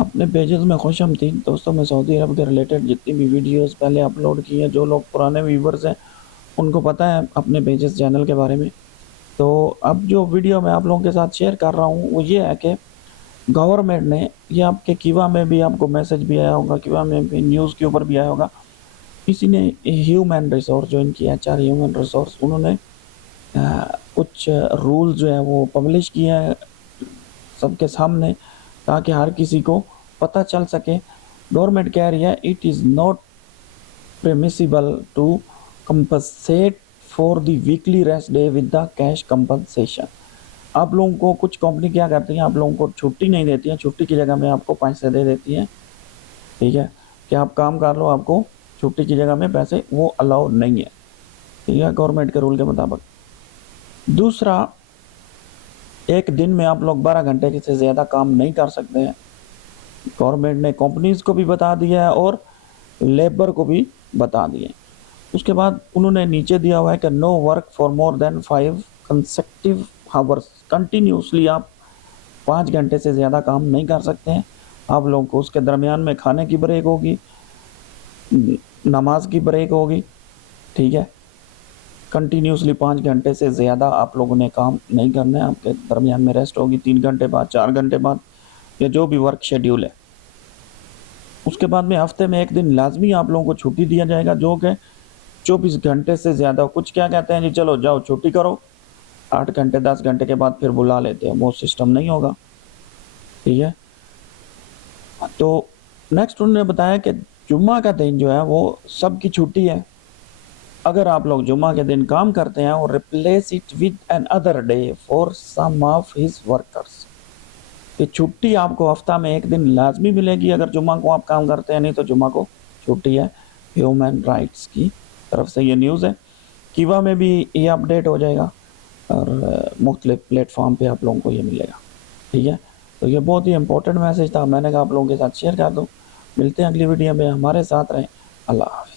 अपने पेजेस में खुशामदीद दोस्तों। मैं सऊदी अरब के रिलेटेड जितनी भी वीडियोस पहले अपलोड की हैं, जो लोग पुराने व्यूवर्स हैं उनको पता है अपने पेजेस चैनल के बारे में। तो अब जो वीडियो मैं आप लोगों के साथ शेयर कर रहा हूँ वो ये है कि गवर्नमेंट ने, ये आपके किवा में भी आपको मैसेज भी आया होगा, किवा में भी न्यूज़ के ऊपर भी आया होगा, किसी ने ह्यूमन रिसोर्स जो इनकी एचआर ह्यूमन रिसोर्स, उन्होंने कुछ रूल जो है वो पब्लिश किए हैं सबके सामने, ताकि हर किसी को पता चल सके। गवर्नमेंट कह रही है it is not permissible to compensate for the weekly rest day with the cash compensation। आप लोगों को कुछ कंपनी क्या करती हैं, आप लोगों को छुट्टी नहीं देती हैं, छुट्टी की जगह में आपको पैसे दे देती हैं। ठीक है, कि आप काम कर लो, आपको छुट्टी की जगह में पैसे वो अलाउ नहीं है। ठीक है, गवर्नमेंट के रूल के मुताबिक। दूसरा, एक दिन में आप लोग 12 घंटे से ज़्यादा काम नहीं कर सकते हैं। गवर्नमेंट ने कंपनीज़ को भी बता दिया है और लेबर को भी बता दिया है। उसके बाद उन्होंने नीचे दिया हुआ है कि no work for more than 5 consecutive hours. Continuously आप 5 घंटे से ज़्यादा काम नहीं कर सकते हैं। आप लोगों को उसके दरमियान में खाने की ब्रेक होगी, नमाज की ब्रेक होगी। ठीक है, कंटिन्यूसली 5 घंटे से ज़्यादा आप लोगों ने काम नहीं करना है। आपके दरमियान में रेस्ट होगी 3 घंटे बाद, 4 घंटे बाद, या जो भी वर्क शेड्यूल है। उसके बाद में हफ्ते में एक दिन लाजमी आप लोगों को छुट्टी दिया जाएगा, जो कि 24 घंटे से ज़्यादा। कुछ क्या कहते हैं जी, चलो जाओ छुट्टी करो, 8 घंटे 10 घंटे के बाद फिर बुला लेते हैं, वो सिस्टम नहीं होगा। ठीक है, तो नेक्स्ट उन्होंने बताया कि जुम्मा का दिन जो है वो सबकी छुट्टी है। अगर आप लोग जुम्मा के दिन काम करते हैं और replace it with another day for some of his workers, कि छुट्टी आपको हफ्ता में एक दिन लाजमी मिलेगी अगर जुम्मा को आप काम करते हैं, नहीं तो जुम्मा को छुट्टी है। ह्यूमन राइट्स की तरफ से ये न्यूज़ है। किवा में भी ये अपडेट हो जाएगा और मुख्तलिफ प्लेटफॉर्म पे आप लोगों को ये मिलेगा। ठीक है, तो ये बहुत ही इंपॉर्टेंट मैसेज था, मैंने कहा आप लोगों के साथ शेयर कर दूँ। मिलते हैं अगली वीडियो में, हमारे साथ रहें। अल्लाह हाफ़िज़।